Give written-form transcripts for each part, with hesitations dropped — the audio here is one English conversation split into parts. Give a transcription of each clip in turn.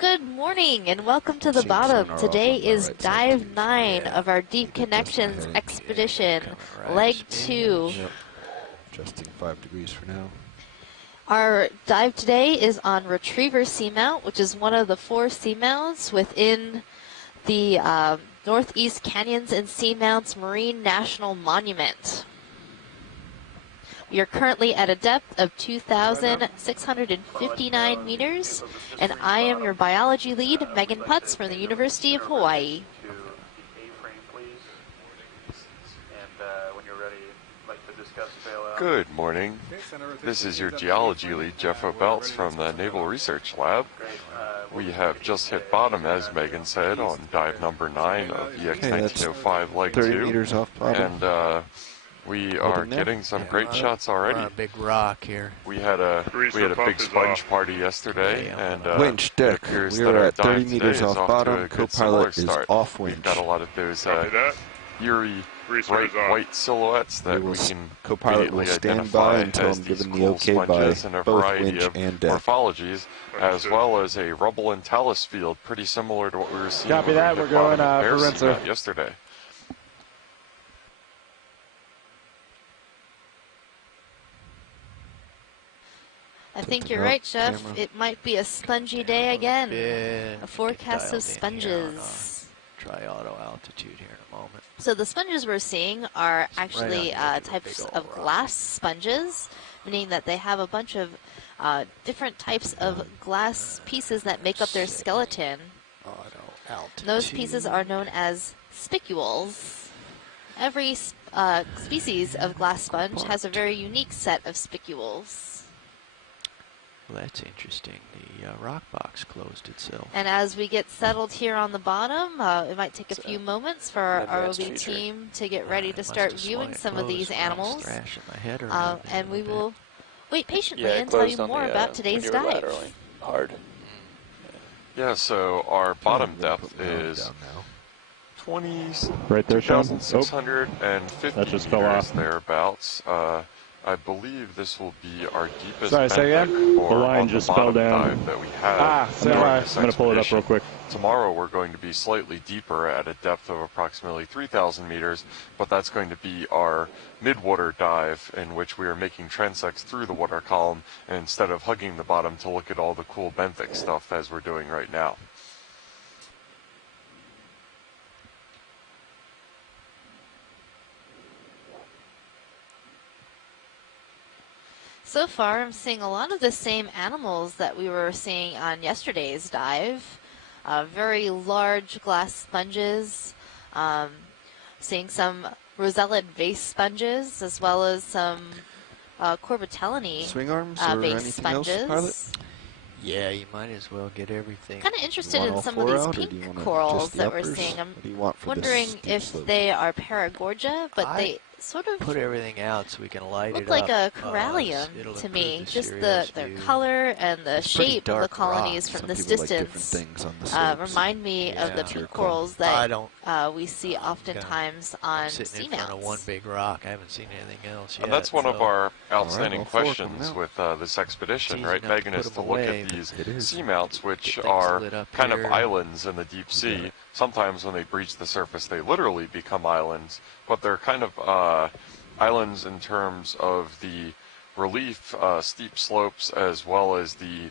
Good morning and welcome to the bottom. Today is dive 9 of our Deep Connections expedition, leg 2. Yep. Adjusting 5 degrees for now. Our dive today is on Retriever Seamount, which is one of the 4 seamounts within the Northeast Canyons and Seamounts Marine National Monument. We are currently at a depth of 2,659 meters, and I am your biology lead, Megan Putz from the University of Hawaii. Good morning. This is your geology lead, Jeff O'Belts from the Naval Research Lab. We have just hit bottom, as Megan said, on dive number 9 of EX1905 leg 2. 30 meters off bottom. And we are getting some great shots already. A big rock here. We had a big sponge party yesterday, and winch deck. We're at 30 meters off bottom. Co-pilot is off winch. We've got a lot of those eerie bright white silhouettes that we can co-pilot will stand by until I'm given the okay by both winch and deck. Morphologies, as well as a rubble and talus field, pretty similar to what we were seeing. Copy that. We're going for rinser yesterday. I think you're right, Jeff. It might be a spongy day again. A forecast of sponges. Try auto altitude here in a moment. So the sponges we're seeing are actually types of glass sponges, meaning that they have a bunch of different types of glass pieces that make up their skeleton. And those pieces are known as spicules. Every species of glass sponge has a very unique set of spicules. Well, that's interesting. The rock box closed itself. And as we get settled here on the bottom, it might take a few moments for our ROV team to get ready to start viewing some of these animals. And we will wait patiently and tell you more about today's dive. Hard. Yeah, so our bottom depth is 2,650 meters thereabouts. I believe this will be our deepest benthic or the line just fell down. Dive that we have. I'm going to pull it up real quick. Tomorrow we're going to be slightly deeper at a depth of approximately 3,000 meters, but that's going to be our midwater dive in which we are making transects through the water column instead of hugging the bottom to look at all the cool benthic stuff as we're doing right now. So far, I'm seeing a lot of the same animals that we were seeing on yesterday's dive. Very large glass sponges, seeing some rosellid vase sponges, as well as some corbitellini swing arms or vase sponges. Else, yeah, you might as well get everything. Kind of interested in some of these pink corals that we're seeing. I'm wondering if they are Paragorgia, but they sort of put everything out so we can light it up. Look like a corallium to me. Just their color and the shape of the colonies from this distance remind me of the pink corals that we see oftentimes on seamounts. Sitting in front of one big rock. I haven't seen anything else yet. And that's one of our outstanding questions with this expedition, right, Megan, is to look at these seamounts, which are kind of islands in the deep sea. Sometimes when they breach the surface, they literally become islands, but they're kind of islands in terms of the relief, steep slopes, as well as the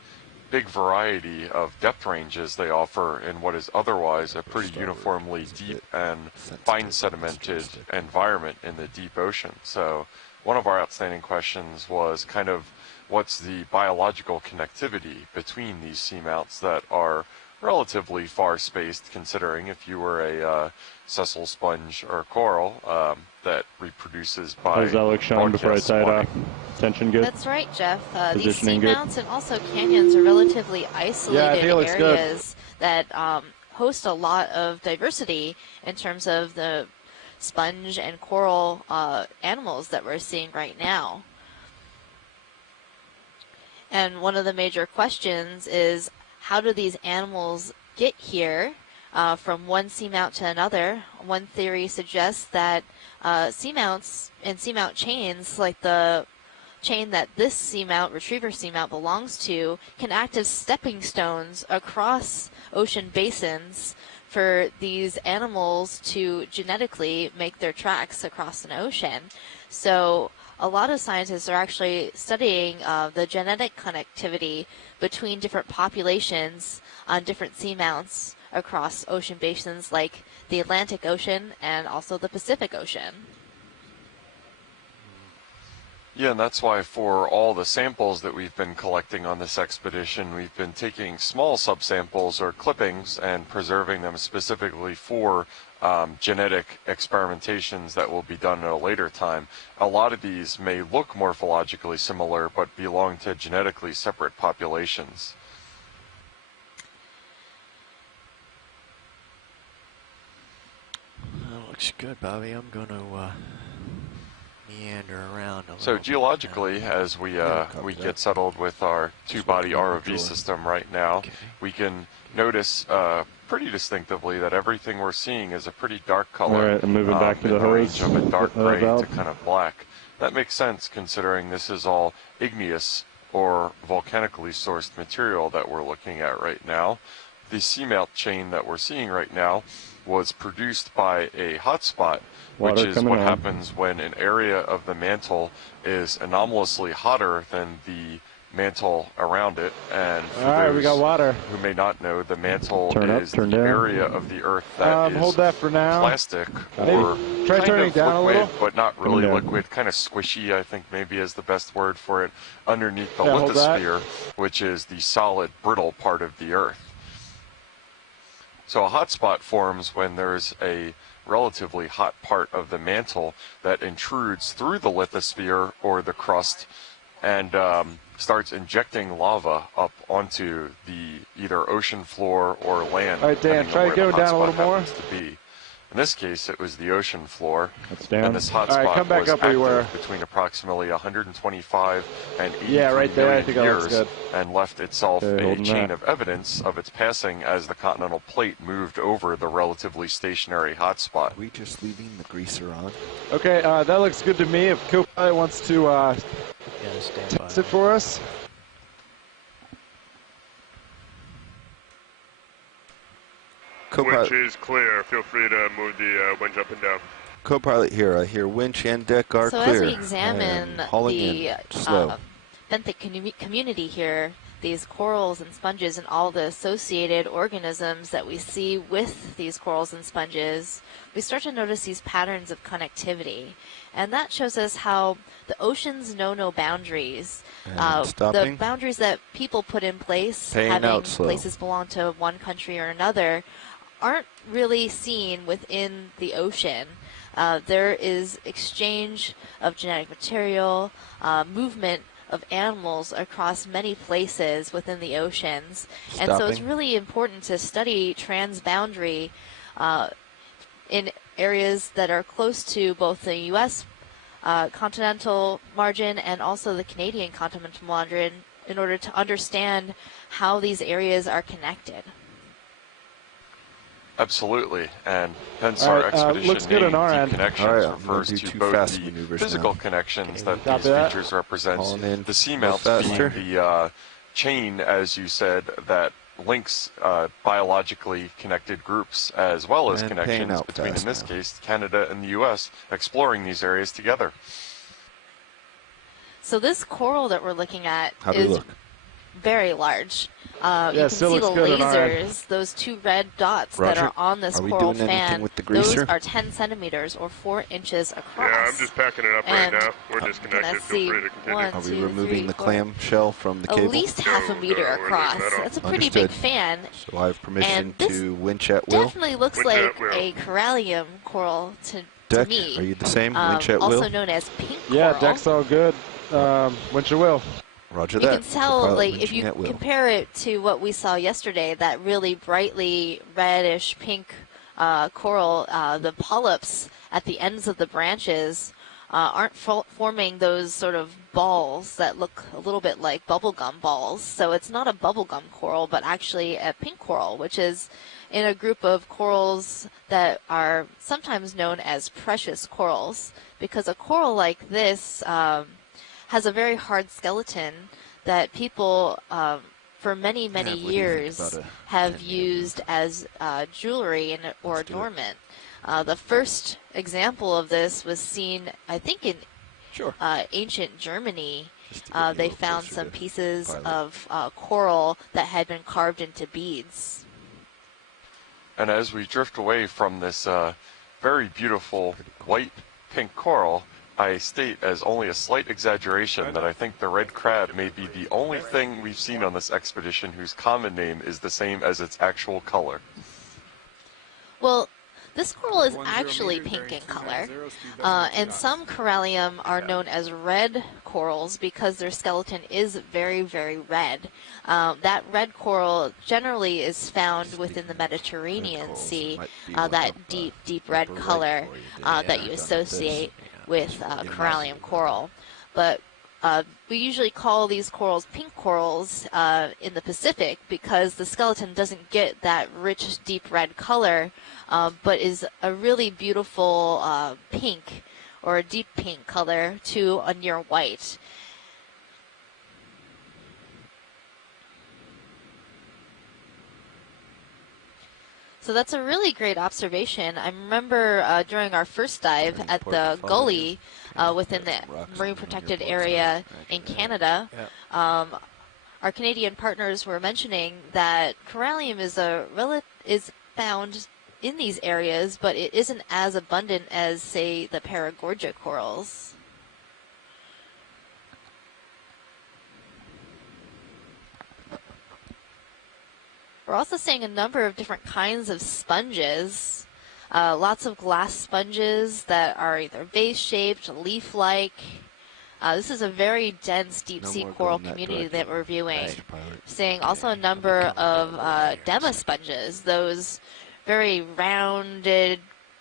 big variety of depth ranges they offer in what is otherwise a pretty uniformly deep and fine sedimented environment in the deep ocean. So one of our outstanding questions was kind of what's the biological connectivity between these seamounts that are relatively far spaced, considering if you were a sessile sponge or coral that reproduces by. How does that look, Sean, before I tie it off? Tension good? That's right, Jeff. These seamounts and also canyons are relatively isolated areas that host a lot of diversity in terms of the sponge and coral animals that we're seeing right now. And one of the major questions is, how do these animals get here from one seamount to another? One theory suggests that seamounts and seamount chains, like the chain that this seamount, Retriever Seamount, belongs to can act as stepping stones across ocean basins for these animals to genetically make their tracks across an ocean. So a lot of scientists are actually studying the genetic connectivity between different populations on different seamounts across ocean basins like the Atlantic Ocean and also the Pacific Ocean. Yeah, and that's why for all the samples that we've been collecting on this expedition, we've been taking small subsamples or clippings and preserving them specifically for genetic experimentations that will be done at a later time. A lot of these may look morphologically similar, but belong to genetically separate populations. That looks good, Bobby. I'm going to meander around a little. So geologically, as we get settled with our two-body ROV system right now, we can notice pretty distinctively that everything we're seeing is a pretty dark color. All right, I'm moving back to the hose. Of a dark gray to kind of black. That makes sense considering this is all igneous or volcanically sourced material that we're looking at right now. The seamount chain that we're seeing right now was produced by a hotspot, which is what happens when an area of the mantle is anomalously hotter than the mantle around it. And for those we got water. who may not know, the mantle is the down. area of the Earth that is hold that for now. Plastic or try turning down liquid, a little, but not really liquid, kind of squishy, I think maybe is the best word for it, underneath the hold that. lithosphere, which is the solid, brittle part of the Earth. So a hotspot forms when there's a relatively hot part of the mantle that intrudes through the lithosphere or the crust and starts injecting lava up onto the either ocean floor or land. All right, Dan, try going down a little more. To be. In this case, it was the ocean floor. That's down. And this hotspot was active between approximately 125 and 83 right there. I think years, that looks good. and left itself a chain of evidence of its passing as the continental plate moved over the relatively stationary hotspot. Are we just leaving the greaser on? Okay, that looks good to me. If co-pilot wants to test it for us. Winch is clear. Feel free to move the winch up and down. Co-pilot here. I hear winch and deck are clear. So as we examine the benthic community here, these corals and sponges and all the associated organisms that we see with these corals and sponges, we start to notice these patterns of connectivity. And that shows us how the oceans know no boundaries. The boundaries that people put in place, having places belong to one country or another, aren't really seen within the ocean. There is exchange of genetic material, movement of animals across many places within the oceans. And so it's really important to study transboundary in areas that are close to both the U.S. Continental margin and also the Canadian continental margin in order to understand how these areas are connected. Absolutely, and hence our expedition name, Deep Connections, refers to both the physical connections that these features represent, the seamounts being the chain, as you said, that links biologically connected groups, as well as connections between, in this case, Canada and the U.S., exploring these areas together. So this coral that we're looking at is very large. You can see the lasers, those two red dots that are on this coral fan. Those are 10 centimeters or 4 inches across. Yeah, I'm just packing it up right now. We're disconnected. Feel free to continue. Are we removing the clam shell from the cable? At least half a meter across. That's a pretty big fan. So I have permission to winch at will. Definitely looks like a corallium coral to me. Are you the same? Winch at will? Also known as pink coral. Yeah, deck's all good. Winch at will. Roger that. You can tell, like, if you compare it to what we saw yesterday, that really brightly reddish pink coral, the polyps at the ends of the branches aren't forming those sort of balls that look a little bit like bubblegum balls. So it's not a bubblegum coral, but actually a pink coral, which is in a group of corals that are sometimes known as precious corals, because a coral like this has a very hard skeleton that people for many, many years have used as jewelry or adornment. The first example of this was seen, I think, in ancient Germany. They found some pieces of coral that had been carved into beads. And as we drift away from this very beautiful white pink coral, I state as only a slight exaggeration that I think the red crab may be the only thing we've seen on this expedition whose common name is the same as its actual color. Well, this coral is actually pink in color, and some corallium are known as red corals because their skeleton is very, very red. That red coral generally is found within the Mediterranean Sea, that deep, deep red color that you associate with corallium coral. But we usually call these corals pink corals in the Pacific because the skeleton doesn't get that rich, deep red color, but is a really beautiful pink or a deep pink color to a near white. So that's a really great observation. I remember during our first dive at the gully within the marine protected area in Canada, our Canadian partners were mentioning that corallium is found in these areas, but it isn't as abundant as, say, the Paragorgia corals. We're also seeing a number of different kinds of sponges. Lots of glass sponges that are either vase-shaped, leaf-like. This is a very dense deep-sea coral community that we're viewing. Seeing also a number of dema sponges, those very rounded,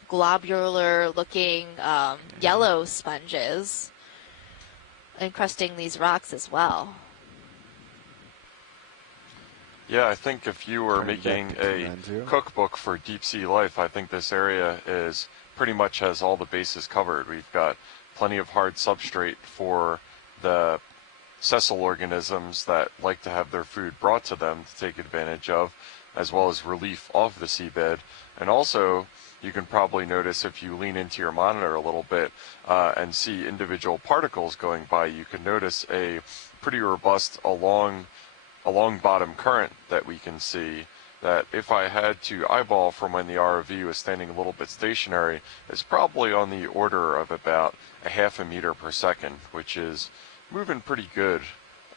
globular-looking yellow sponges encrusting these rocks as well. Yeah, I think if you were making a cookbook for deep sea life, I think this area pretty much has all the bases covered. We've got plenty of hard substrate for the sessile organisms that like to have their food brought to them to take advantage of, as well as relief off the seabed. And also, you can probably notice if you lean into your monitor a little bit and see individual particles going by, you can notice a pretty robust along bottom current that we can see, that if I had to eyeball from when the ROV was standing a little bit stationary, is probably on the order of about a half a meter per second, which is moving pretty good,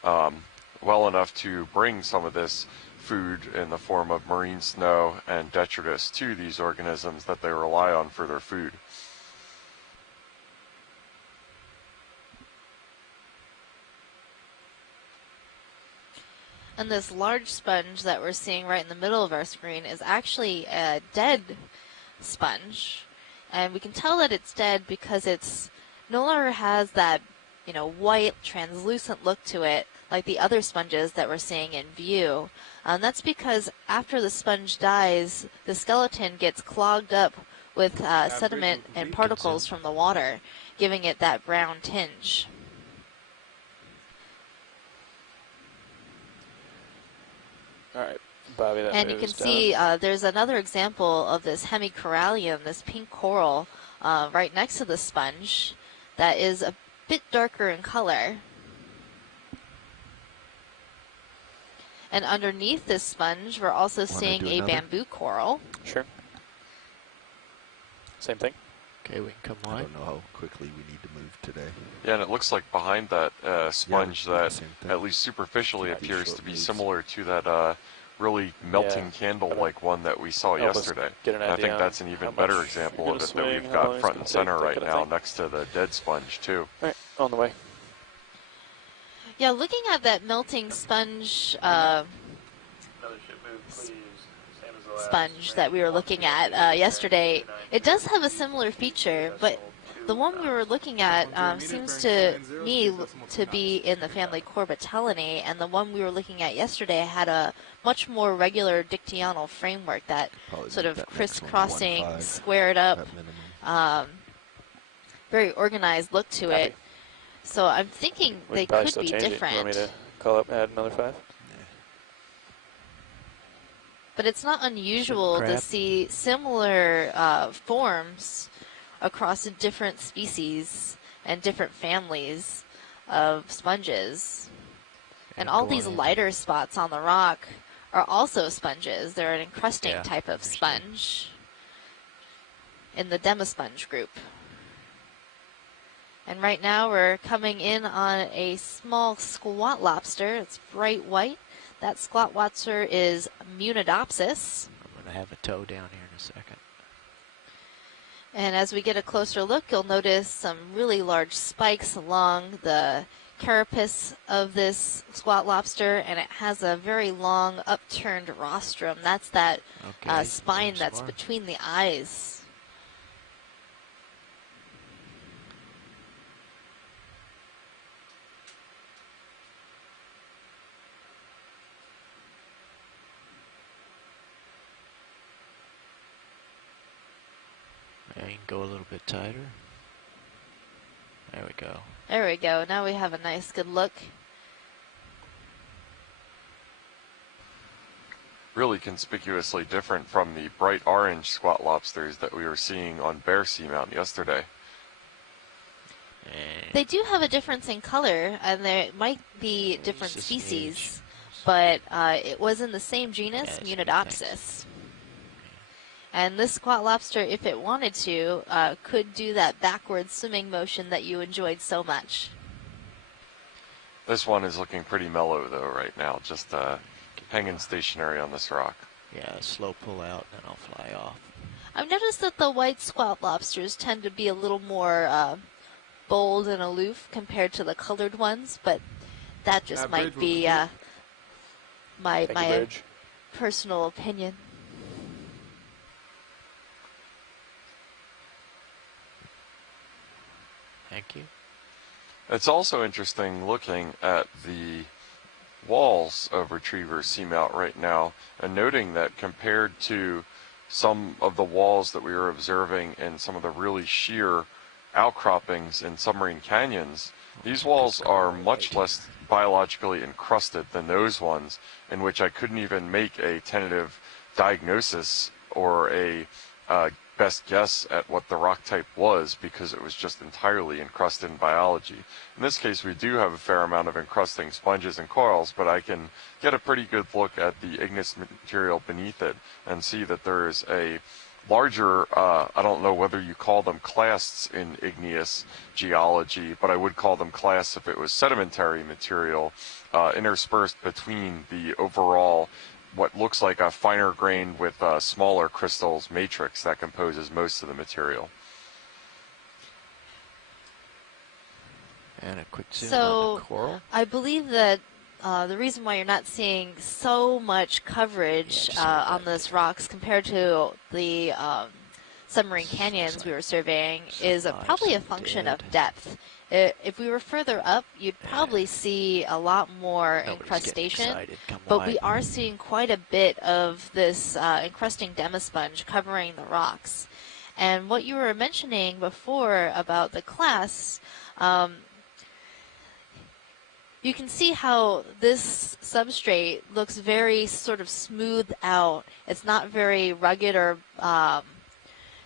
well enough to bring some of this food in the form of marine snow and detritus to these organisms that they rely on for their food. And this large sponge that we're seeing right in the middle of our screen is actually a dead sponge. And we can tell that it's dead because it's no longer has that, white, translucent look to it like the other sponges that we're seeing in view. And that's because after the sponge dies, the skeleton gets clogged up with sediment and particles from the water, giving it that brown tinge. All right, Bobby, and you can see there's another example of this hemicorallium, this pink coral, right next to the sponge that is a bit darker in color. And underneath this sponge, we're also seeing a bamboo coral. Sure. Same thing. Okay, we can come wide. I don't know how quickly we need to move today. Yeah, and it looks like behind that sponge that, at least superficially, appears to be similar to that really melting candle-like one that we saw yesterday. And I think that's an even better example of it that we've got front and center right now next to the dead sponge, too. All right, on the way. Yeah, looking at that melting sponge sponge that we were looking at yesterday, it does have a similar feature, but the one we were looking at seems to me to be in the family Corbitellinae, and the one we were looking at yesterday had a much more regular dictyonal framework, that sort of crisscrossing, squared up, very organized look to it. So I'm thinking they could be different. You want me to call up, add another 5? But it's not unusual to see similar forms across different species and different families of sponges. And all these lighter spots on the rock are also sponges. They're an encrusting type of sponge in the demisponge group. And right now we're coming in on a small squat lobster. It's bright white. That squat lobster is Munidopsis. I'm going to have a toe down here in a second. And as we get a closer look, you'll notice some really large spikes along the carapace of this squat lobster, and it has a very long upturned rostrum. That's that spine that's between the eyes. Yeah, you can go a little bit tighter. There we go. There we go. Now we have a nice, good look. Really conspicuously different from the bright orange squat lobsters that we were seeing on Bear Seamount yesterday. They do have a difference in color, and there might be different species, but it was in the same genus, Munidopsis. And this squat lobster, if it wanted to, could do that backward swimming motion that you enjoyed so much. This one is looking pretty mellow, though, right now, just hanging stationary on this rock. Yeah, slow pull out, and then I'll fly off. I've noticed that the white squat lobsters tend to be a little more bold and aloof compared to the colored ones, but that just might be my personal opinion. Thank you. It's also interesting looking at the walls of Retriever Seamount right now and noting that compared to some of the walls that we were observing in some of the really sheer outcroppings in submarine canyons, these walls are much less biologically encrusted than those ones, in which I couldn't even make a tentative diagnosis or a best guess at what the rock type was, because it was just entirely encrusted in biology. In this case, we do have a fair amount of encrusting sponges and corals, but I can get a pretty good look at the igneous material beneath it and see that there is a larger, I don't know whether you call them clasts in igneous geology, but I would call them clasts if it was sedimentary material interspersed between the overall what looks like a finer grained with smaller crystals matrix that composes most of the material. And a quick zoom on the coral. I believe that the reason why you're not seeing so much coverage on those rocks compared to the submarine canyons we were surveying is probably a function of depth. If we were further up, you'd probably see a lot more incrustation, but we are seeing quite a bit of this encrusting demisponge covering the rocks. And what you were mentioning before about the class, you can see how this substrate looks very sort of smoothed out. It's not very rugged or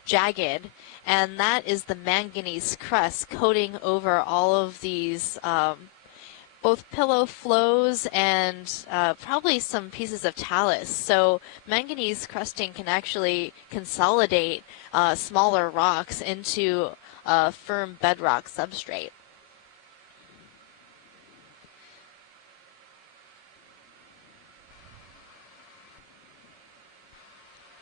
jagged, and that is the manganese crust coating over all of these both pillow flows and probably some pieces of talus. So manganese crusting can actually consolidate smaller rocks into a firm bedrock substrate.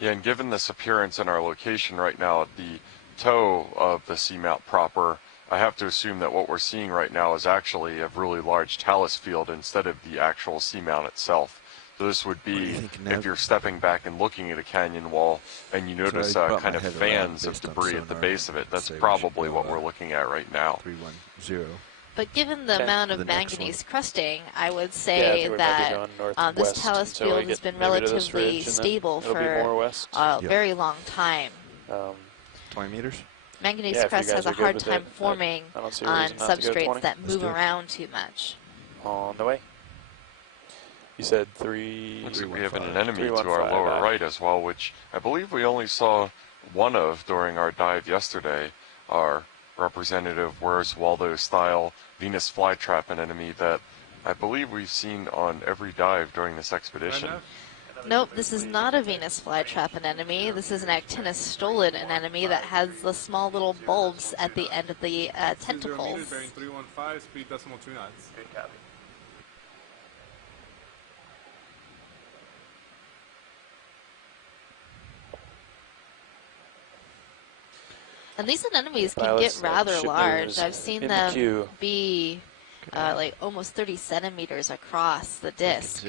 Yeah, and given this appearance in our location right now at the toe of the seamount proper, I have to assume that what we're seeing right now is actually a really large talus field instead of the actual seamount itself. So this would be if you're stepping back and looking at a canyon wall and you notice kind of fans of debris at the base of it. That's probably what we're looking at right now. 310. But given the amount of manganese crusting, I would say that this talus field has been relatively stable for a very long time. 20 meters? manganese crust has a hard time forming on substrates that move around too much. On the way. You said 3. Looks like we have an enemy to our lower right as well, which I believe we only saw one of during our dive yesterday. Our representative Where's Waldo style Venus flytrap, an enemy that I believe we've seen on every dive during this expedition. Nope, this is not a Venus flytrap anemone. This is an Actinus stolid anemone that has the small little bulbs at the end of the tentacles. Bearing 315, speed decimal 2 knots. Good copy. And these anemones can get rather large. I've seen them be like almost 30 centimeters across the disc.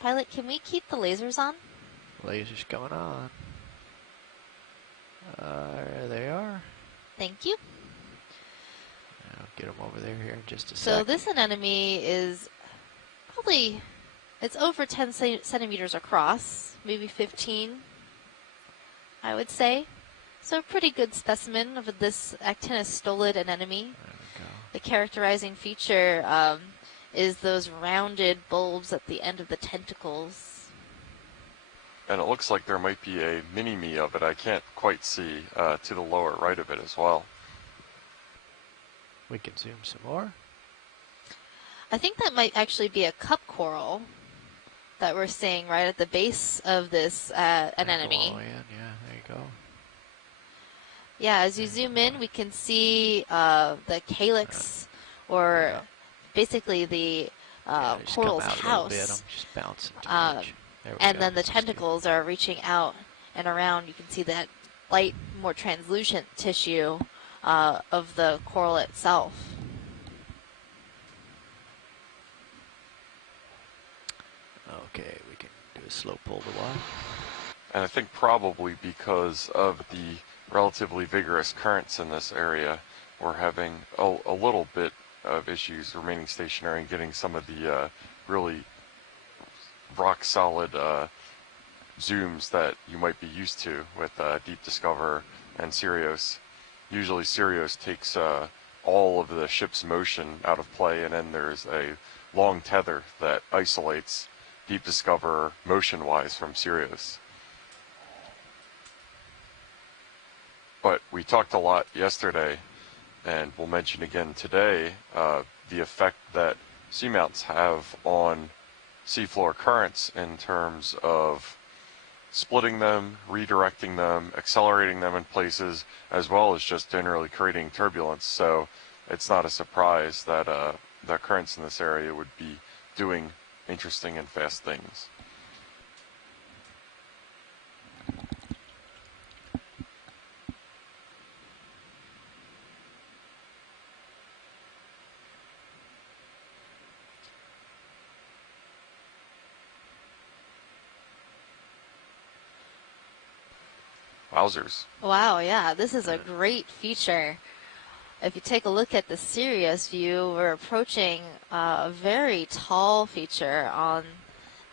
Pilot, can we keep the lasers on? Lasers going on. There they are. Thank you. I'll get them over there here in just a second. So this anemone is probably, it's over 10 centimeters across, maybe 15, I would say. So a pretty good specimen of this Actinus stolid anemone. The characterizing feature is those rounded bulbs at the end of the tentacles. And it looks like there might be a mini-me of it. I can't quite see to the lower right of it as well. We can zoom some more. I think that might actually be a cup coral that we're seeing right at the base of this anemone. Oh, yeah, there you go. Yeah, as you zoom in, we can see the calyx, or basically the coral's house. And then the tentacles are reaching out and around. You can see that light, more translucent tissue of the coral itself. Okay, we can do a slow pull to Y. And I think probably because of the relatively vigorous currents in this area, we're having a little bit of issues remaining stationary and getting some of the really rock solid zooms that you might be used to with Deep Discover and Sirius. Usually Sirius takes all of the ship's motion out of play, and then there's a long tether that isolates Deep Discover motion-wise from Sirius. But we talked a lot yesterday, and we'll mention again today, the effect that seamounts have on seafloor currents in terms of splitting them, redirecting them, accelerating them in places, as well as just generally creating turbulence. So it's not a surprise that the currents in this area would be doing interesting and fast things. Wowzers. Wow, yeah, this is a great feature. If you take a look at the Sirius view, we're approaching a very tall feature on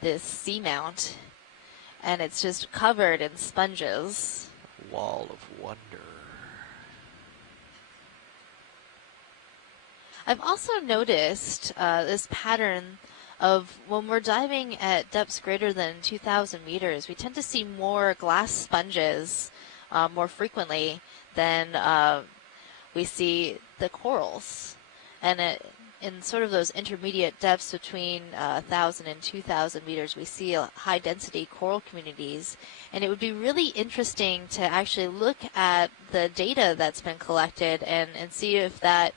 this seamount, and it's just covered in sponges. Wall of wonder. I've also noticed this pattern of when we're diving at depths greater than 2,000 meters, we tend to see more glass sponges more frequently than we see the corals. And in sort of those intermediate depths between 1,000 and 2,000 meters, we see high density coral communities. And it would be really interesting to actually look at the data that's been collected and see if that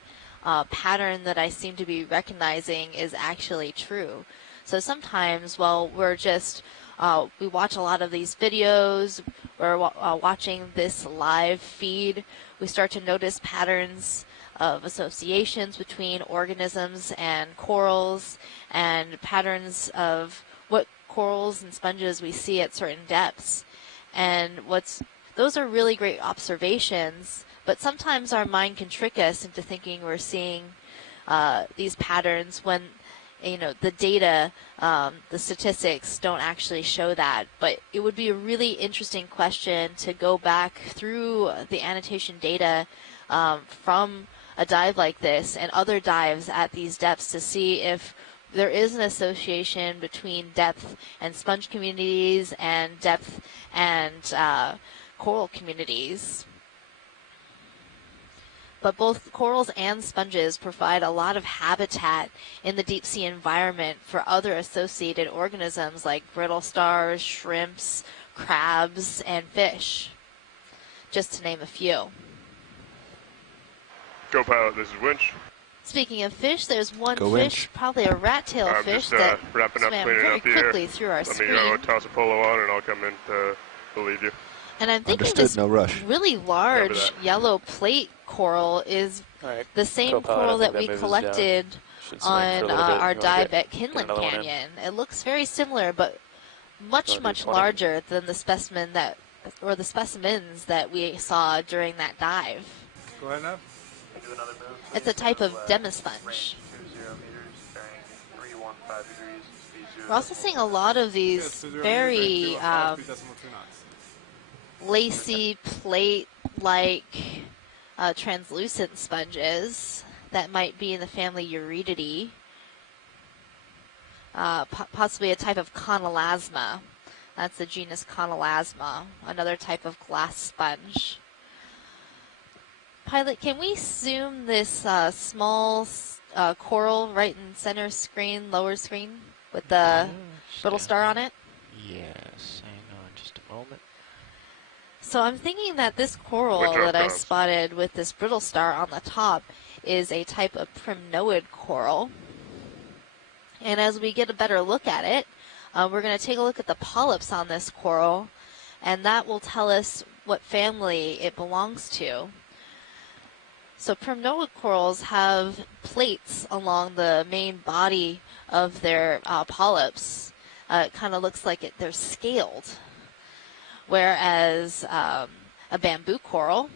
pattern that I seem to be recognizing is actually true. So sometimes, well, we're just, we watch a lot of these videos, we're watching this live feed, we start to notice patterns of associations between organisms and corals, and patterns of what corals and sponges we see at certain depths. And those are really great observations, but sometimes our mind can trick us into thinking we're seeing these patterns when you know, the data, the statistics don't actually show that. But it would be a really interesting question to go back through the annotation data from a dive like this and other dives at these depths to see if there is an association between depth and sponge communities and depth and coral communities. But both corals and sponges provide a lot of habitat in the deep sea environment for other associated organisms like brittle stars, shrimps, crabs, and fish, just to name a few. Go pilot, this is Winch. Speaking of fish, there's one Go fish, Winch. probably a rat-tailed fish, that wrapping up, swam cleaning very up here. quickly through our Let screen. me go toss a polo on and I'll come in to relieve you. And I'm thinking Understood, this no rush. really large yellow plate coral is the same coral that we collected on our dive at Kinlan Canyon. It looks very similar, but much, much larger than the specimen that, or the specimens that we saw during that dive. Go ahead now. It's a type of demisponge. We're also seeing a lot of these very lacy, plate-like translucent sponges that might be in the family Eurydidae. Possibly a type of Conolasma. That's the genus Conolasma, another type of glass sponge. Pilot, can we zoom this small coral right in center screen, lower screen, with the little star on it? Yes, hang on just a moment. So I'm thinking that this coral that I spotted with this brittle star on the top is a type of primnoid coral. And as we get a better look at it, we're going to take a look at the polyps on this coral, and that will tell us what family it belongs to. So primnoid corals have plates along the main body of their polyps. It kind of looks like they're scaled, whereas a bamboo coral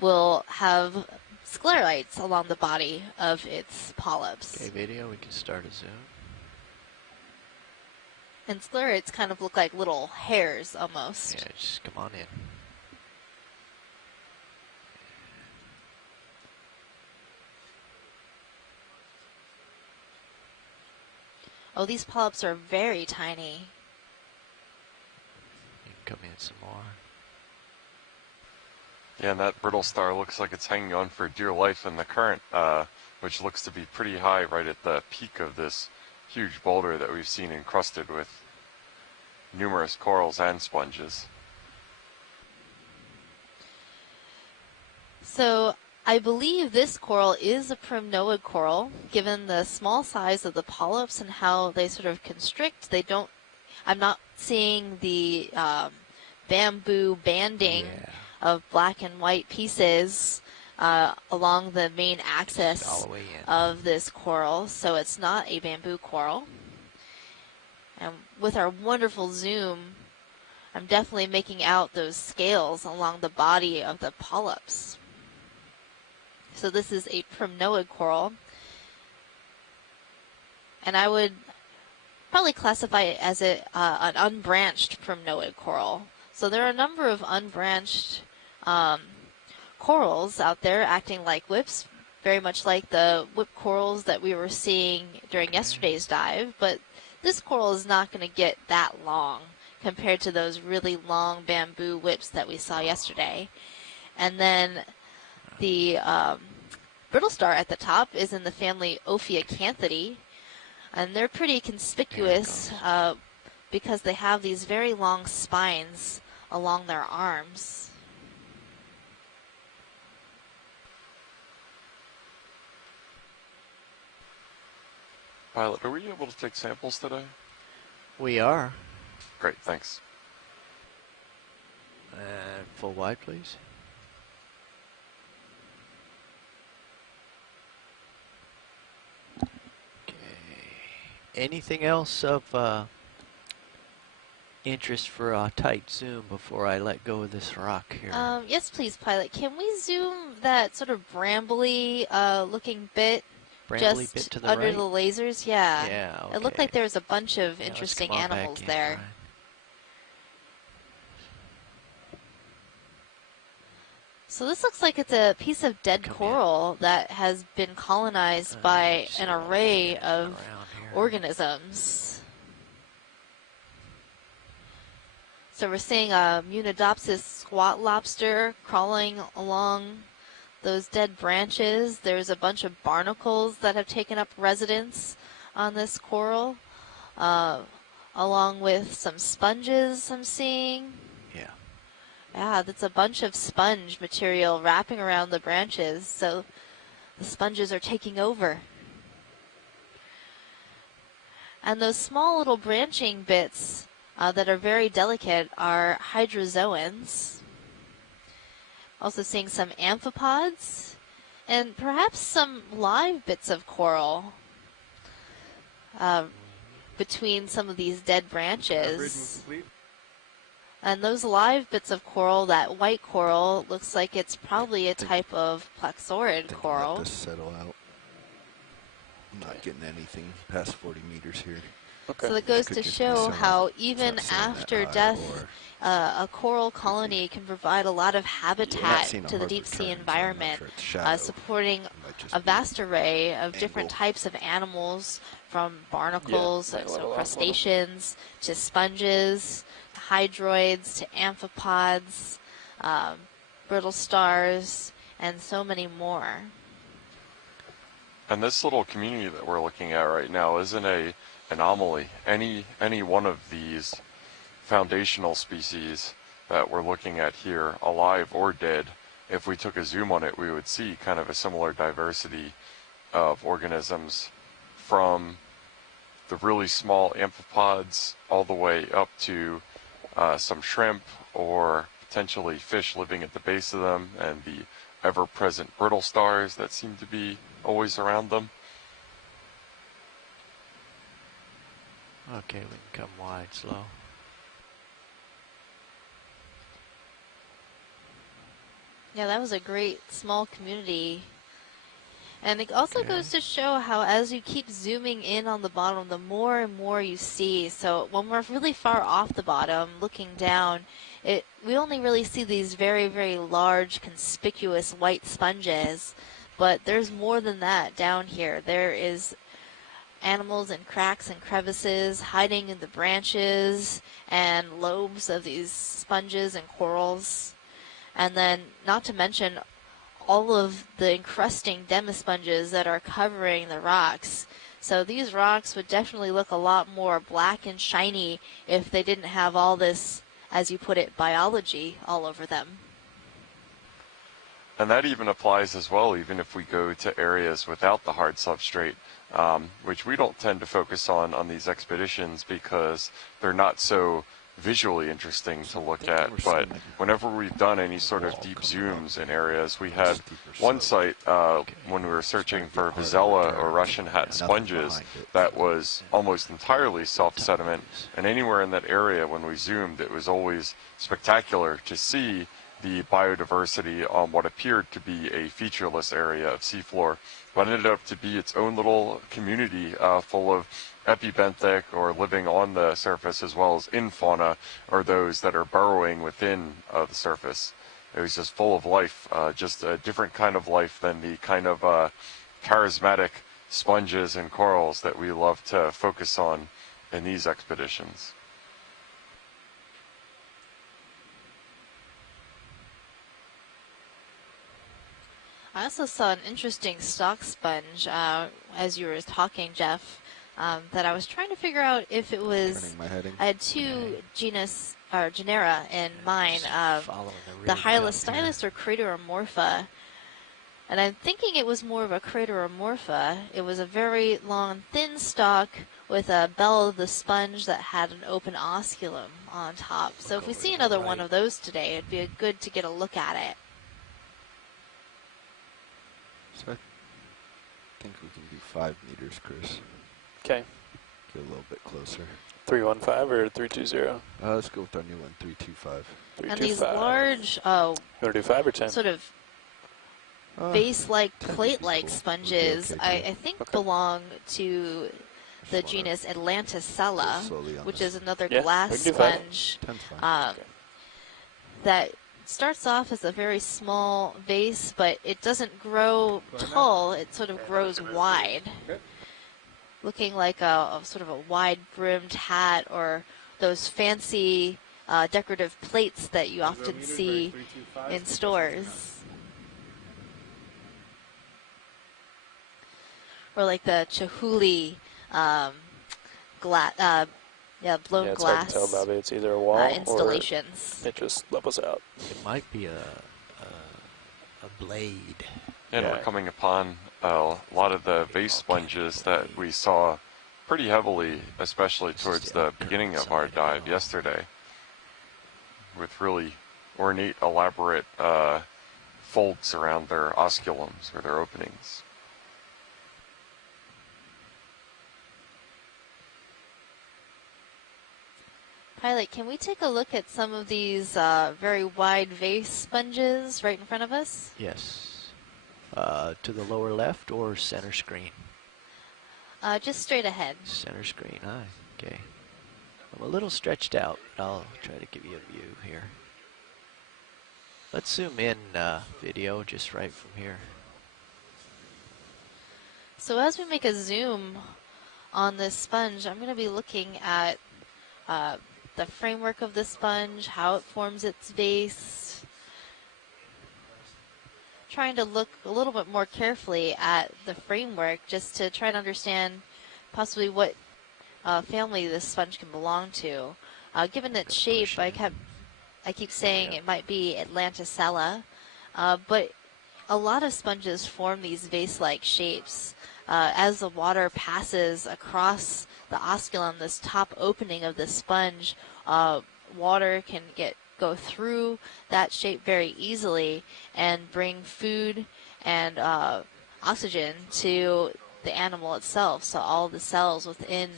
will have sclerites along the body of its polyps. Okay, video, we can start a zoom. And sclerites kind of look like little hairs almost. Yeah, just come on in. Oh, these polyps are very tiny. You can come in some more. Yeah, and that brittle star looks like it's hanging on for dear life in the current, which looks to be pretty high right at the peak of this huge boulder that we've seen encrusted with numerous corals and sponges. So I believe this coral is a primnoid coral, given the small size of the polyps and how they sort of constrict. They don't, I'm not seeing the bamboo banding of black and white pieces along the main axis of this coral, so it's not a bamboo coral. And with our wonderful zoom, I'm definitely making out those scales along the body of the polyps. So this is a primnoid coral, and I would probably classify it as an unbranched primnoid coral. So there are a number of unbranched corals out there acting like whips, very much like the whip corals that we were seeing during yesterday's dive, but this coral is not going to get that long compared to those really long bamboo whips that we saw yesterday. And then the brittle star at the top is in the family Ophiacanthidae, and they're pretty conspicuous because they have these very long spines along their arms. Pilot, are we able to take samples today? We are. Great, thanks. And full wide, please. Okay. Anything else of interest for a tight zoom before I let go of this rock here? Yes, please, pilot. Can we zoom that sort of brambly looking bit brambly bit to the under right? the lasers, yeah. Yeah, okay. It looked like there was a bunch of Yeah, interesting let's come on animals back in, there. Brian. So this looks like it's a piece of dead Come coral that has been colonized by just an a little array scanning of around here. organisms. So we're seeing a Munidopsis squat lobster crawling along those dead branches. There's a bunch of barnacles that have taken up residence on this coral, along with some sponges I'm seeing. Yeah. Yeah, that's a bunch of sponge material wrapping around the branches, so the sponges are taking over. And those small little branching bits that are very delicate are hydrozoans. Also seeing some amphipods and perhaps some live bits of coral between some of these dead branches. And those live bits of coral, that white coral, looks like it's probably a type of plexaurid coral. Let this settle out. I'm not getting anything past 40 meters here. So that goes to show how even after death, a coral colony can provide a lot of habitat to the deep sea environment, supporting a vast array of different types of animals, from barnacles, so crustaceans, to sponges, hydroids, to amphipods, brittle stars, and so many more. And this little community that we're looking at right now isn't a anomaly. Any one of these foundational species that we're looking at here, alive or dead, if we took a zoom on it, we would see kind of a similar diversity of organisms, from the really small amphipods all the way up to some shrimp or potentially fish living at the base of them, and the ever-present brittle stars that seem to be always around them. Okay, we can come wide, slow. Yeah, that was a great small community. And it also goes to show how as you keep zooming in on the bottom, the more and more you see. So when we're really far off the bottom, looking down, we only really see these very, very large, conspicuous white sponges. But there's more than that down here. There is animals in cracks and crevices hiding in the branches and lobes of these sponges and corals. And then, not to mention, all of the encrusting demisponges that are covering the rocks. So these rocks would definitely look a lot more black and shiny if they didn't have all this, as you put it, biology all over them. And that even applies as well, even if we go to areas without the hard substrate, which we don't tend to focus on these expeditions because they're not so visually interesting to look at. But whenever we've done any sort of deep zooms in areas, we had one site when we were searching for Vizela or Russian hat sponges that was almost entirely soft sediment, and anywhere in that area when we zoomed, it was always spectacular to see the biodiversity on what appeared to be a featureless area of seafloor, but ended up to be its own little community full of epibenthic, or living on the surface, as well as in fauna, or those that are burrowing within the surface. It was just full of life, just a different kind of life than the kind of charismatic sponges and corals that we love to focus on in these expeditions. I also saw an interesting stock sponge as you were talking, Jeff, that I was trying to figure out if it was. I had two genera in mind, the Hyalostylus or Crateromorpha, and I'm thinking it was more of a Crateromorpha. It was a very long, thin stalk with a bell of the sponge that had an open osculum on top. So if we see another one of those today, it'd be good to get a look at it. So I think we can do 5 meters, Chris. Okay. Get a little bit closer. 315 or 320? Let's go with our new one, 325. And these large, you want to do 5 or 10? sort of vase-like, plate-like sponges, I think belong to the genus Atlanticella, which is another glass sponge that starts off as a very small vase, but it doesn't grow tall, it sort of grows wide, looking like a sort of a wide-brimmed hat or those fancy decorative plates that you often see in stores. Or like the Chihuly blown it's glass hard to tell, Bobby. It's either a wall installations. or it just levels out. It might be a blade. And we're coming upon a lot of the vase sponges that we saw pretty heavily, especially towards the beginning of our dive yesterday, with really ornate, elaborate folds around their osculums or their openings. Pilot, can we take a look at some of these very wide vase sponges right in front of us? Yes. To the lower left or center screen? Just straight ahead. Center screen, okay. I'm a little stretched out, but I'll try to give you a view here. Let's zoom in video just right from here. So as we make a zoom on this sponge, I'm going to be looking at the framework of the sponge, how it forms its base, trying to look a little bit more carefully at the framework just to try to understand possibly what family this sponge can belong to. Given its shape, I keep saying it might be Atlanticella, but a lot of sponges form these vase-like shapes. As the water passes across the osculum, this top opening of the sponge, water can go through that shape very easily and bring food and oxygen to the animal itself. So all the cells within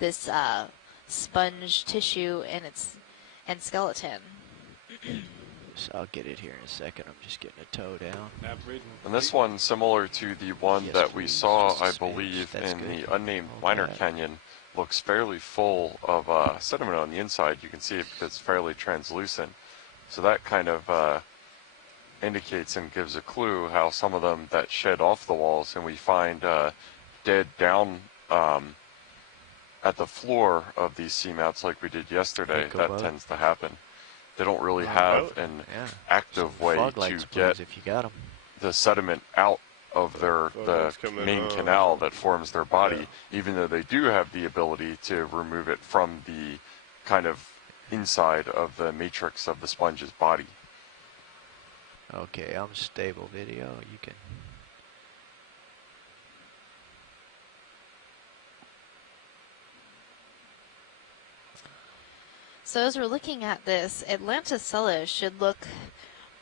this sponge tissue and skeleton. So I'll get it here in a second. I'm just getting a toe down. And this one, similar to the one that we saw, I believe, in the unnamed minor canyon, looks fairly full of sediment on the inside. You can see it because it's fairly translucent. So that kind of indicates and gives a clue how some of them that shed off the walls and we find dead down at the floor of these seamounts like we did yesterday. That tends to happen. They don't really have an active way to get the sediment out of the main canal that forms their body, even though they do have the ability to remove it from the kind of inside of the matrix of the sponge's body. Okay, I'm stable video. You can. So as we're looking at this, Atlanticella should look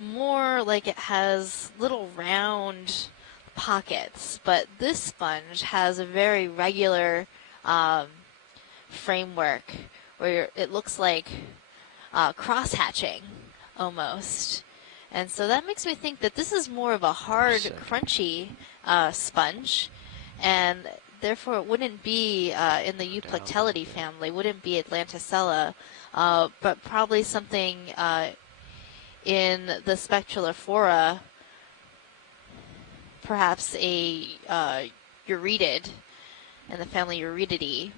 more like it has little round pockets, but this sponge has a very regular framework where it looks like cross-hatching almost. And so that makes me think that this is more of a hard, crunchy sponge, and therefore it wouldn't be in the Euplectellidae family, wouldn't be Atlanticella, but probably something in the Spectrulophora, perhaps a Euretid in the family Euretidae.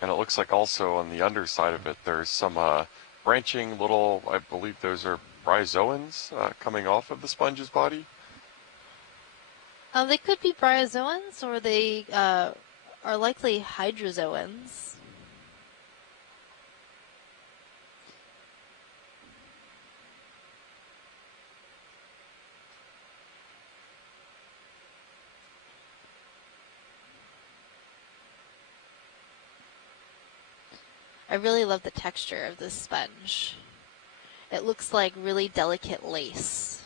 And it looks like also on the underside of it there's some branching little, I believe those are bryozoans coming off of the sponge's body. They could be bryozoans, or they are likely hydrozoans. I really love the texture of this sponge. It looks like really delicate lace.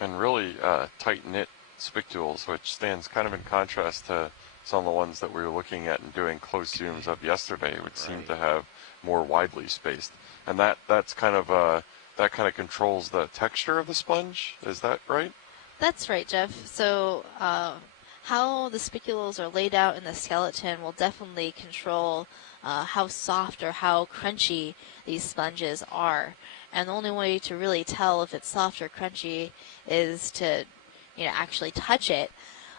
And really tight-knit spicules, which stands kind of in contrast to some of the ones that we were looking at and doing close zooms of yesterday would seem to have more widely spaced. And that's kind of that kind of controls the texture of the sponge. Is that right? That's right, Jeff. So how the spicules are laid out in the skeleton will definitely control how soft or how crunchy these sponges are. And the only way to really tell if it's soft or crunchy is to, actually touch it.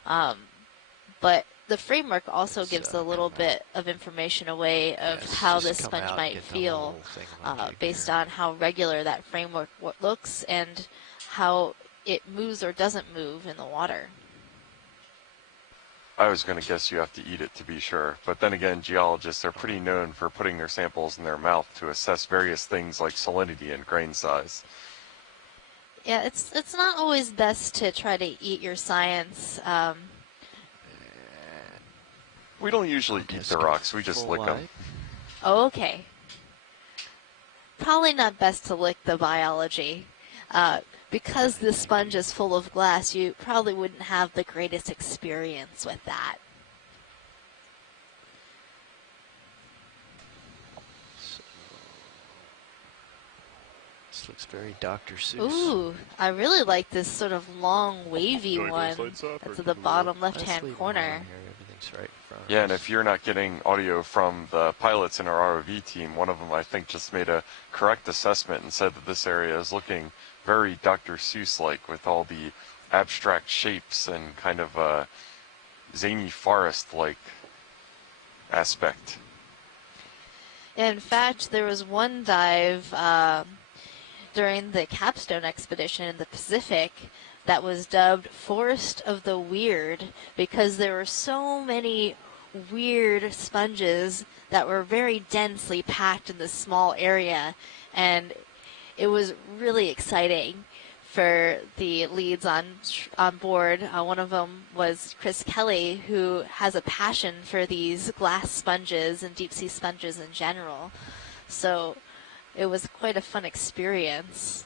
But the framework also gives a little bit of information away of how this sponge might feel based on how regular that framework looks and how it moves or doesn't move in the water. I was going to guess you have to eat it to be sure, but then again, geologists are pretty known for putting their samples in their mouth to assess various things like salinity and grain size. Yeah, it's not always best to try to eat your science. We don't usually eat the rocks, we just lick them. Oh, okay. Probably not best to lick the biology. Because the sponge is full of glass, you probably wouldn't have the greatest experience with that. This looks very Dr. Seuss. Ooh, I really like this sort of long, wavy one that's at the bottom left-hand corner. Yeah, and if you're not getting audio from the pilots in our ROV team, one of them I think just made a correct assessment and said that this area is looking very Dr. Seuss-like with all the abstract shapes and kind of a zany forest-like aspect. In fact, there was one dive during the capstone expedition in the Pacific that was dubbed Forest of the Weird because there were so many weird sponges that were very densely packed in this small area, and it was really exciting for the leads on board. One of them was Chris Kelly, who has a passion for these glass sponges and deep sea sponges in general. So it was quite a fun experience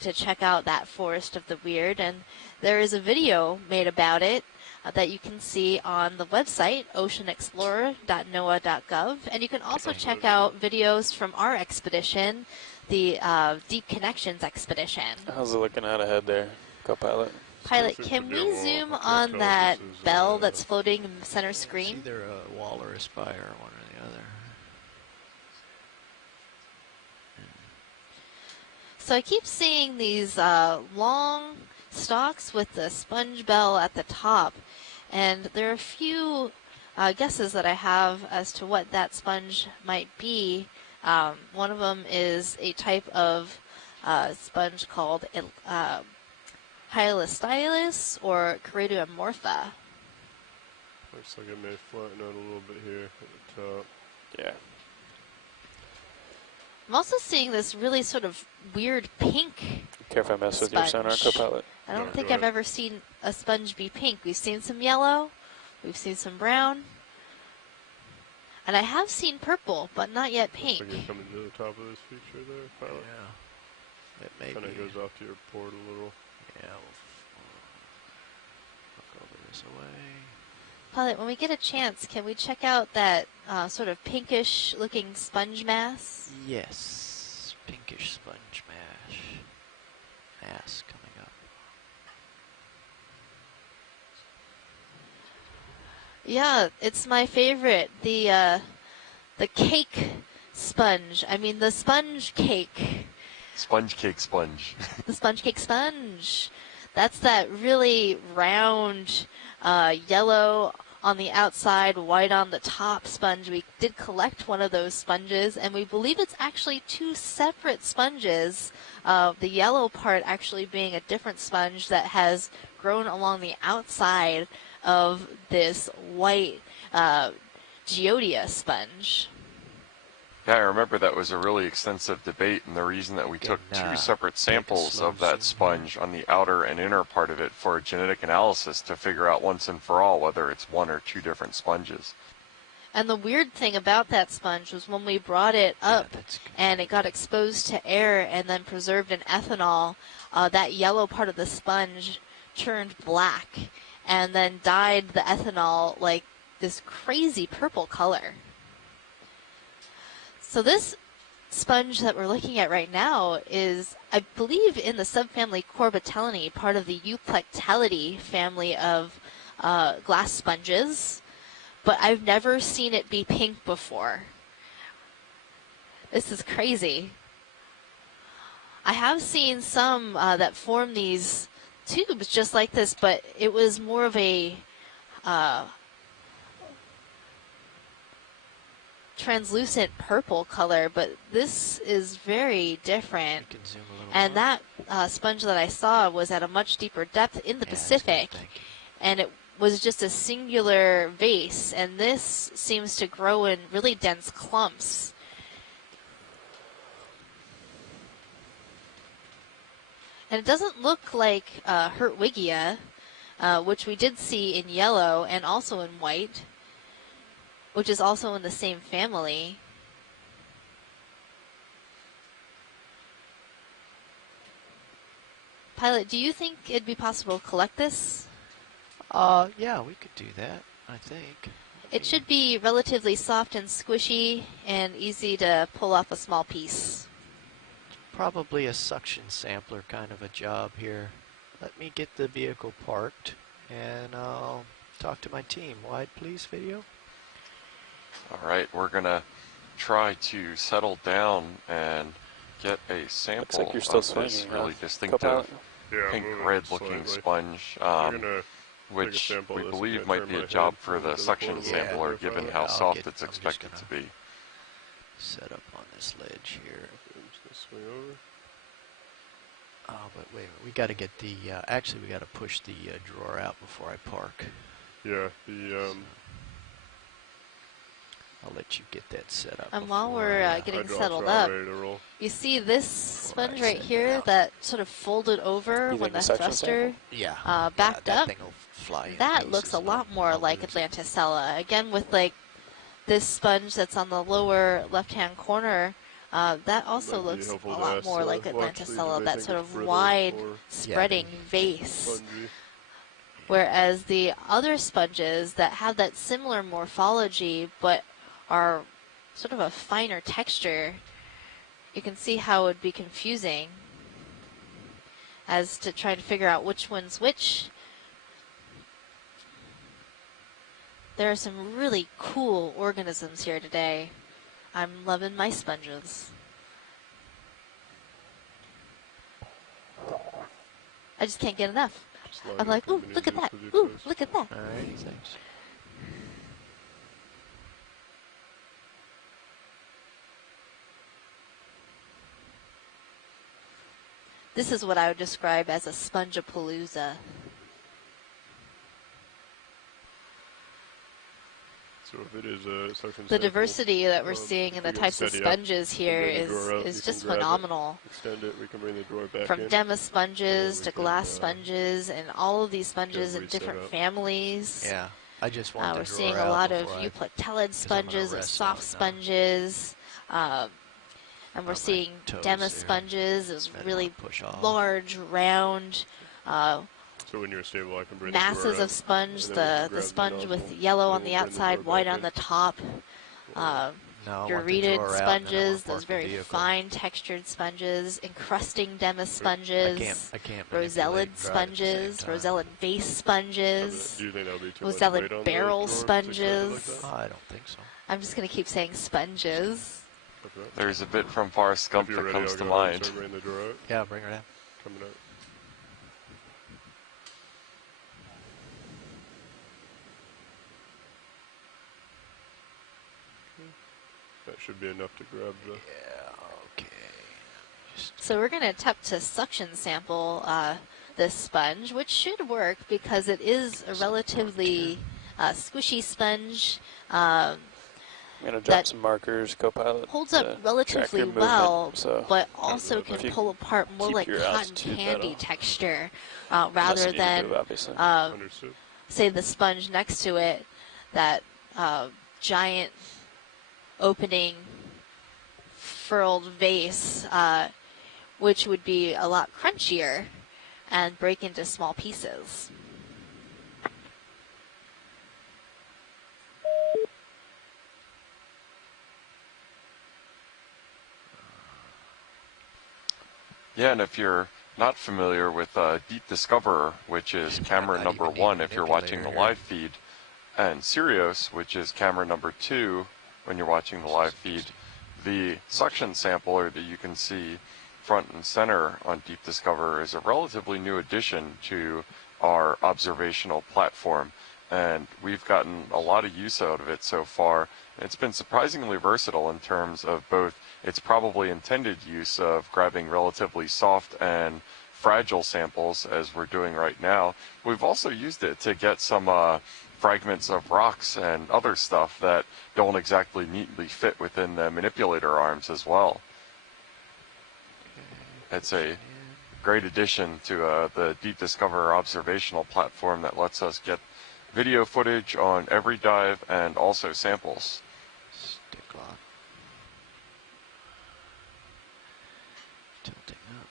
to check out that Forest of the Weird, and there is a video made about it that you can see on the website, oceanexplorer.noaa.gov, and you can also check out videos from our expedition, the Deep Connections expedition. How's it looking out ahead there, co-pilot? Pilot, can we zoom on that bell that's floating in the center screen? It's either a wall or a spire, one or the other. So I keep seeing these long stalks with the sponge bell at the top, and there are a few guesses that I have as to what that sponge might be. One of them is a type of sponge called Hyalostylus or Choroidomorpha. Looks like it may flatten out a little bit here at the top. Yeah. I'm also seeing this really sort of weird pink Careful I mess with your sonar, co-pilot. I don't think I've ever seen a sponge be pink. We've seen some yellow, we've seen some brown, and I have seen purple, but not yet pink. Looks like you're coming to the top of this feature there, pilot. Yeah. It may Kind of be. goes off to your port a little. Yeah, we'll look over this away. Pilot, when we get a chance, can we check out that sort of pinkish-looking sponge mass? Yes, pinkish sponge mass coming up. Yeah, it's my favorite. The cake sponge. I mean, the sponge cake. Sponge cake sponge. The sponge cake sponge. That's that really round, yellow on the outside, white on the top sponge. We did collect one of those sponges, and we believe it's actually two separate sponges. The yellow part actually being a different sponge that has grown along the outside of this white Geodia sponge. Yeah, I remember that was a really extensive debate, and the reason that we took two separate samples of that sponge on the outer and inner part of it for genetic analysis to figure out once and for all whether it's one or two different sponges. And the weird thing about that sponge was when we brought it up and it got exposed to air and then preserved in ethanol, that yellow part of the sponge turned black and then dyed the ethanol like this crazy purple color. So this sponge that we're looking at right now is, I believe, in the subfamily Corbitellinae, part of the Euplectellidae family of glass sponges, but I've never seen it be pink before. This is crazy. I have seen some that form these tubes just like this, but it was more of a translucent purple color, but this is very different. And that sponge that I saw was at a much deeper depth in the Pacific, and it was just a singular vase, and this seems to grow in really dense clumps. And it doesn't look like Hertwiggia, which we did see in yellow and also in white, which is also in the same family. Pilot, do you think it'd be possible to collect this? Yeah, we could do that, I think. It should be relatively soft and squishy and easy to pull off a small piece. Probably a suction sampler kind of a job here. Let me get the vehicle parked and I'll talk to my team. Wide, please, video. All right, we're gonna try to settle down and get a sample. Looks like you're still of this swinging, really distinctive Yeah, pink moving red-looking slightly. sponge, take which a sample we of this believe and might turn be a my job head for the to the suction photo. sampler, Yeah, given I'll how get- soft I'm it's just expected gonna to be. Set up on this ledge here. I'm just gonna swing over. Oh, but wait, we got to get the, actually we got to push the drawer out before I park. Yeah, the I'll let you get that set up. And while before we're I, getting hydraulics settled are all up, ready to roll. you see this Before I sponge right send it here out. that sort of folded over You when think the the suction thruster yeah, backed that up. thing will fly in That pieces, looks a and lot more I'll like lose it. Atlanticella. Again, with like this sponge that's on the lower left-hand corner, that also Might be looks a helpful to lot ask, more like watch these if Atlanticella, they that think sort it's of brittle wide, or spreading they- vase. spongy. Whereas the other sponges that have that similar morphology but are sort of a finer texture, you can see how it would be confusing as to try to figure out which one's which. There are some really cool organisms here today. I'm loving my sponges. I just can't get enough. Just line I'm up like, ooh, and look at do that. this with Ooh, your toes. look at that. All right, thanks. This is what I would describe as a spongepalooza. So if it is a suction The sample, diversity that we're if seeing in we the get types of steady up sponges and here bring the drawer out, you is can just grab it, phenomenal. extend it, we can bring the drawer back From in. Dema sponges we to can, glass sponges and all of these sponges in reset different up. families. Yeah, I just want the We're drawer seeing a out lot of before I- euplectellid sponges, rest soft on, sponges, and we're my seeing toes Dema there. sponges, those Better really not push off. large, round So when you're stable, I can bring the drawer masses out, of sponge, and then we can the grab sponge nozzle, with yellow and on the we'll bring outside, drawer white back on in. the top. No, I want Your the reeded drawer out, and then I wanna sponges, park those the very vehicle. fine textured sponges, encrusting Dema I sponges, can't rosellid manipulate and drive at the same sponges, time. rosellid vase sponges, Do you think that'll be too much rosellid weight on the barrel drawer to extend it sponges. like that? I don't think so. I'm just going to keep saying sponges. Okay. There's a bit from Forrest Gump If you're that ready, comes I'll to go ahead and mind. start bringing the drawer out. Yeah, bring her down. Coming out. That should be enough to grab the... Yeah, okay. So we're going to attempt to suction sample this sponge, which should work because it is a relatively squishy sponge. I'm going to drop that some markers, co-pilot. Holds to up track relatively your movement, well, so but also if can you pull apart more keep like your cotton altitude, candy that'll- texture unless rather you need to than, move, obviously. Understood. say, the sponge next to it, that giant opening furled vase, which would be a lot crunchier and break into small pieces. Yeah, and if you're not familiar with Deep Discoverer, which is camera number 1 if you're watching the live feed, and Sirius, which is camera number 2 when you're watching the live feed, the suction sampler that you can see front and center on Deep Discoverer is a relatively new addition to our observational platform, and we've gotten a lot of use out of it so far. It's been surprisingly versatile in terms of both its probably intended use of grabbing relatively soft and fragile samples, as we're doing right now. We've also used it to get some fragments of rocks and other stuff that don't exactly neatly fit within the manipulator arms as well. It's a great addition to the Deep Discoverer observational platform that lets us get video footage on every dive and also samples. Stick lock. Tilting up.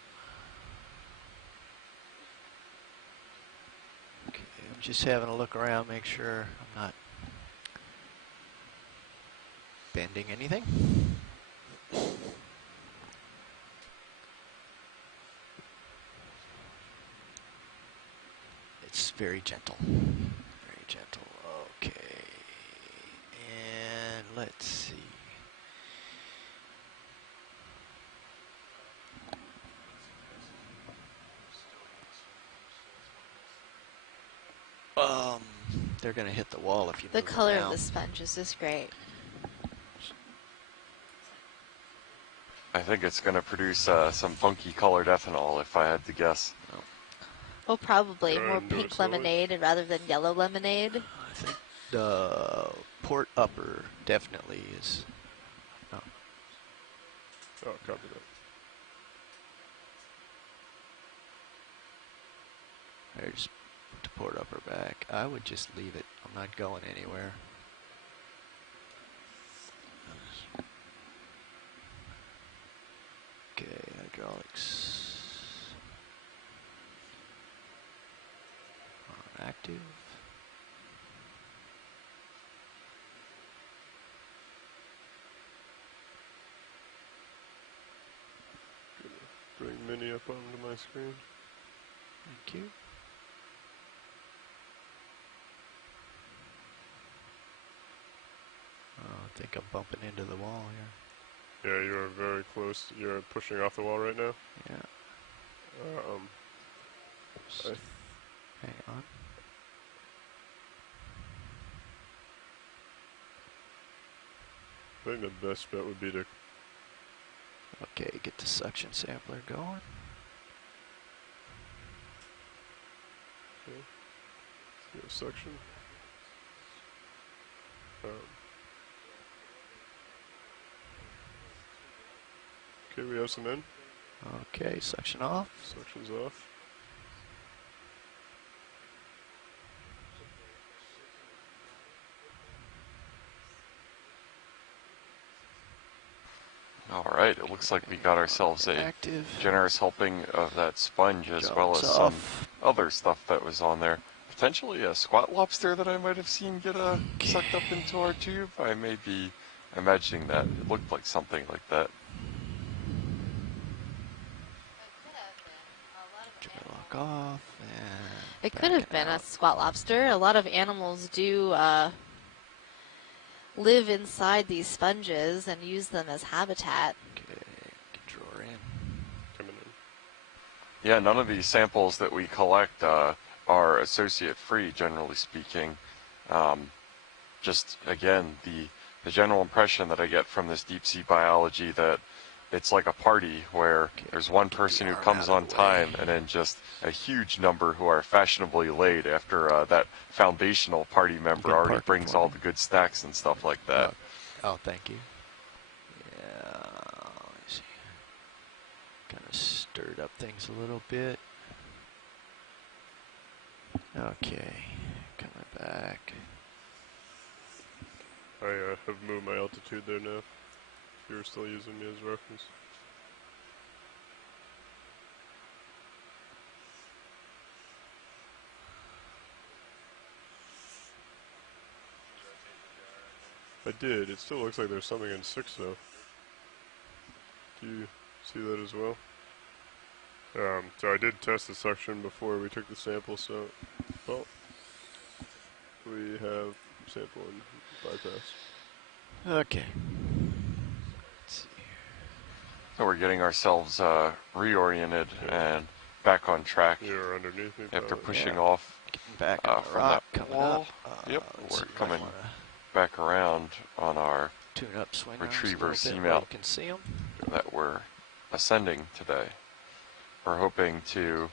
Okay, I'm just having a look around, make sure I'm not bending anything. It's very gentle. Very gentle. Okay. And let's see. They're gonna hit the wall if you move The color it of down. the sponge is just great. I think it's going to produce some funky colored ethanol, if I had to guess. Oh, probably Go ahead more and do pink it slowly. lemonade rather than yellow lemonade. I think the port upper definitely is. Oh, Oh, copy that. there's the port upper back. I would just leave it. I'm not going anywhere. Okay, hydraulics on active. Bring Mini up onto my screen. Thank you. I think I'm bumping into the wall here. Yeah, you are very close. You're pushing off the wall right now. Yeah. Hang on. I think the best bet would be to Okay, get the suction sampler going. get a suction. Okay, we have some in. Okay, suction off. Suction's off. Alright, it looks like we got ourselves a Active. generous helping of that sponge as well as Job's some off. other stuff that was on there. Potentially a squat lobster that I might have seen get sucked up into our tube. I may be imagining that. It looked like something like that. Lock off. And It could have been a squat lobster. A lot of animals do live inside these sponges and use them as habitat. Okay, can draw in. Coming in. Yeah, none of these samples that we collect are associate free, generally speaking. Just again, the general impression that I get from this deep sea biology that it's like a party where there's one person who comes on time and then just a huge number who are fashionably late after that foundational party member already brings all the good snacks and stuff like that. Oh, thank you. Yeah, let me see. Kind of stirred up things a little bit. Okay, coming back. I have moved my altitude there now. If you're still using me as reference. I did. It still looks like there's something in 6 though. Do you see that as well? So I did test the suction before we took the sample, so, well, we have sample and bypass. Okay. So we're getting ourselves reoriented and back on track. You're underneath me. After pushing off back from rock, that wall. Yep, we're coming back around on our tune up swing Retriever Seamount that we're ascending today. We're hoping to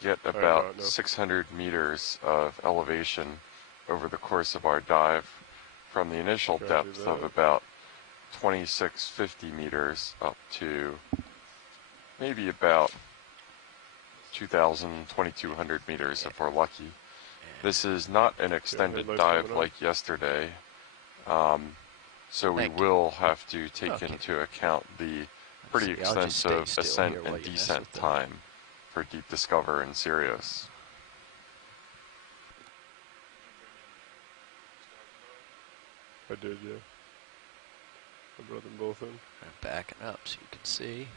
get about 600 meters of elevation over the course of our dive from the initial depth of about 2650 meters up to maybe about 2200 meters if we're lucky. This is not an extended dive like yesterday, so we will have to take into account the pretty extensive ascent and descent time for Deep Discover and Sirius. I did, yeah. I brought them both in. I'm backing up so you can see.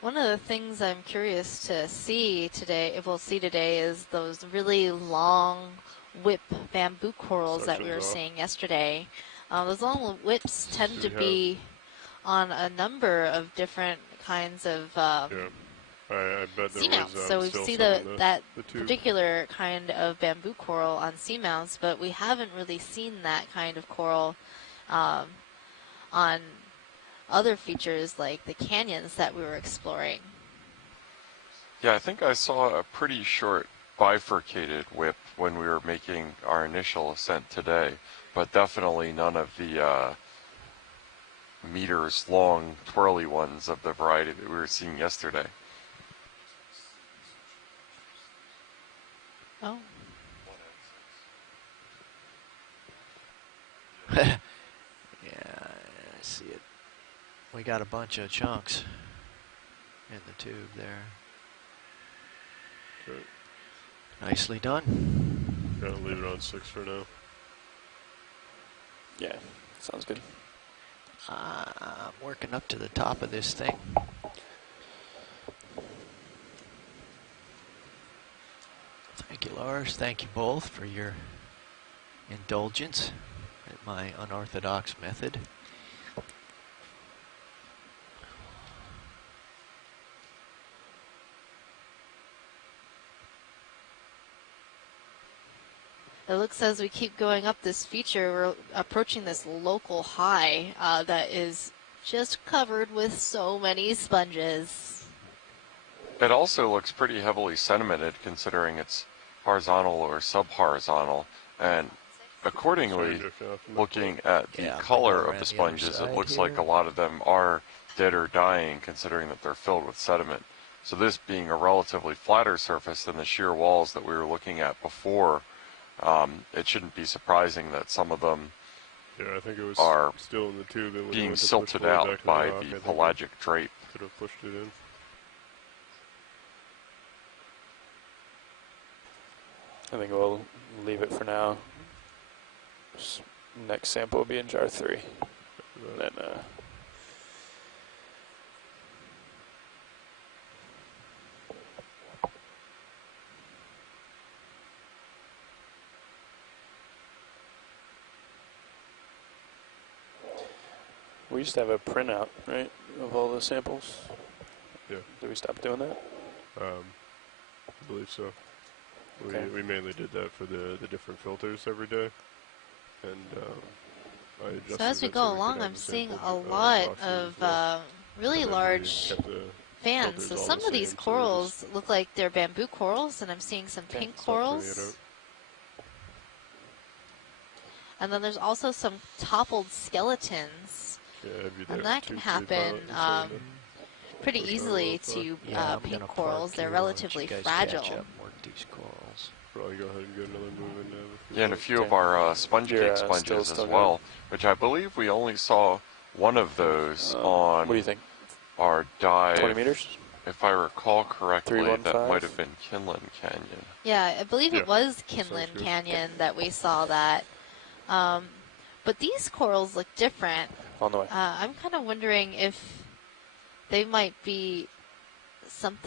One of the things I'm curious to see today, is those really long whip bamboo corals that we were seeing yesterday. Those long whips tend to be on a number of different kinds of I bet there seamounts. was, so we still see the particular kind of bamboo coral on seamounts, but we haven't really seen that kind of coral on other features like the canyons that we were exploring. Yeah, I think I saw a pretty short bifurcated whip when we were making our initial ascent today, but definitely none of the meters long twirly ones of the variety that we were seeing yesterday. Oh. Yeah, I see it. We got a bunch of chunks in the tube there. Okay. Nicely done. Gotta leave it on 6 for now. Yeah, sounds good. I'm working up to the top of this thing. Thank you, Lars. Thank you both for your indulgence at my unorthodox method. It looks as we keep going up this feature, we're approaching this local high that is just covered with so many sponges. It also looks pretty heavily sedimented considering it's horizontal or sub-horizontal, and accordingly, looking at the color of the sponges, it looks like a lot of them are dead or dying considering that they're filled with sediment. So this being a relatively flatter surface than the sheer walls that we were looking at before, it shouldn't be surprising that some of them I think it was are still in the tube and being silted out by the pelagic drape. Could have pushed it in. I think we'll leave it for now. Next sample will be in jar 3. And then we used to have a printout, right, of all the samples? Yeah. Did we stop doing that? I believe so. Okay. We mainly did that for the different filters every day. And I adjusted So as we it go so we along, could have I'm the seeing sample, a lot boxes of as well. really And then we large kept the fans. filters So all some the of these same, so we corals just look like they're bamboo corals, and I'm seeing some pink stopped printing it corals. out. And then there's also some toppled skeletons. Yeah, And that can happen pretty easily to pink corals. They're relatively fragile. These corals. Probably go ahead and get another move in now. Yeah, and a few of our sponge cake sponges as well, which I believe we only saw one of those on what do you think? our dive 20 meters? If I recall correctly, that might have been Kinlan Canyon. Yeah, I believe it was Kinlan Canyon that we saw that. But these corals look different. On the way. I'm kind of wondering if they might be something